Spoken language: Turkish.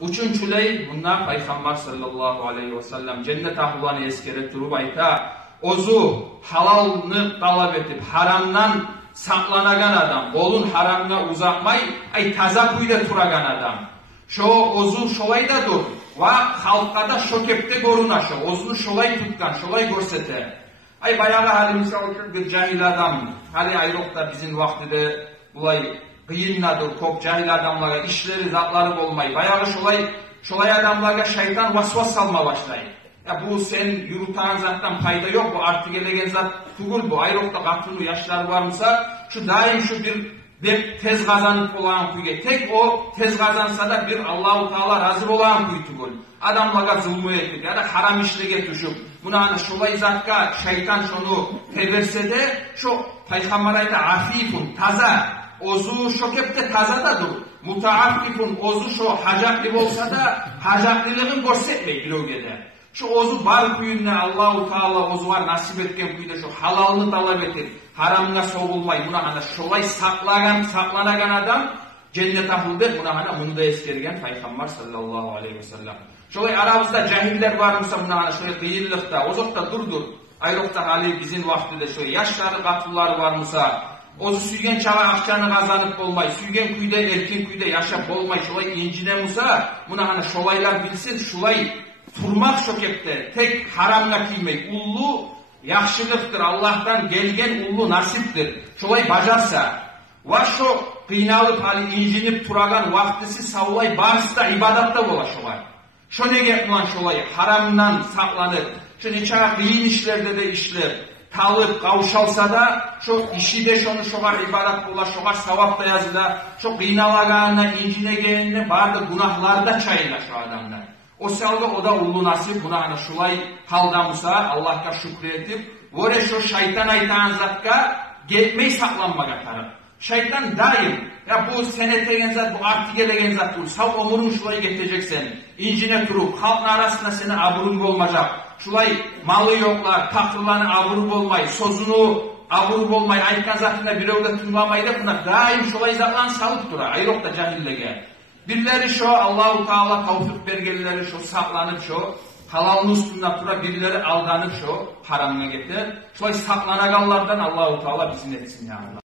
Üçüncüley bundan Peygamber sallallahu aleyhi ve sellem cennet ahlularını eskere turup ayta, ozu halalını talep etip haramdan saklanagan adam, olun haramına uzakmay, ay taza kuyda turagan adam. Şo ozu şolay da dur. Va halkada şokepte goruna şo, ozunu şolay tutkan, şolay görsete. Ay bayağı hali misal üçün bir cahil adam, hali ayrıqta bizim vaktide bulay kıyınladır, çok cahil adamlara, işleri, zatları olmayı. Bayağı şolay adamlara şeytan vasvas salma başlayı. Ya bu sen yürüten zattan fayda yok, bu artık gelegen zat tugul bu. Ayrıqta katını yaşlar varmasa, şu daim şu bir tez kazanıp olan kuyge. Tek o tez kazansa da bir Allah-u Teala razı olan kuy tugul. Adamlara zulmü ettik ya da haram işlige düşüp. Buna hani şolay zatka şeytan şunu teverse de şu Peygamber ayda afifun, taza. Ozu şokepte taza da dur. Mutaaffifun, ozu şu hacaklı olsa da hacaklılığını görsetmeyi ilogede. Şu ozu bal kuyunna Allah-u Teala ozu var nasip etken kuyda şu halalını talep etir. Haramına soğulmay. Buna hani şolay saklanagan adam cennet ahıldır. Buna hani bunu da eskergen Peygamber sallallahu aleyhi ve sellem. Şolay aramızda cahiller varmışsa buna hani şöyle kıyıllıkta, ozokta durdur. Ayrıqta hali bizim vaktide şöyle yaşları katılları varmışsa ozu süygen çağa akçanı kazanıp olmay, süygen kuyda erken kuyda yaşap olmay, şolay incine musa, buna hani şolaylar bilsin, şolay turmak şokepte, tek haramla kiymek, ullu yaxşılıktır, Allah'tan gelgen ullu nasiptir, şolay bacarsa, va şu kıynalıp hali incinip turagan vaktisi savlay barısta ibadatta bola şolay. Şu ne gep ulan şolay, haramdan saklanır, şu neçağa kıyın işlerde de işler, kalıp kavuşalsa da şu işi de şunu şoğar ibarat bola, şoğar savap da yazıda, şu kıynalagağına, incinegağına, barda günahlarda çayla şu adamlar. O salga o da ullu nasip, buna hani şulay haldamusa Allah'a şükredip, vore şu şeytan aytan zatka gelmeyi saklanmaga taraf. Şeytan daim, ya bu senetegen zat, bu artı gelegen zat, bu sav omurun şulay getirecek seni. İncine turup, halkın arasında seni aburun olmayacak. Şulay malı yoklar, takırlarını aburun olmay, sözünü aburun olmay, aytkan zatında bir evde tınlamayı da buna daim şulay zatlan salıp dura, ayrıqta cahillege. Birileri şu Allah-u Teala tavfik bergelileri şu saklanıp şu halalın üstünde tura, birileri aldanıp şu haramına getir. Şulay saklanaganlardan Allah-u Teala bizim etsin ya Allah.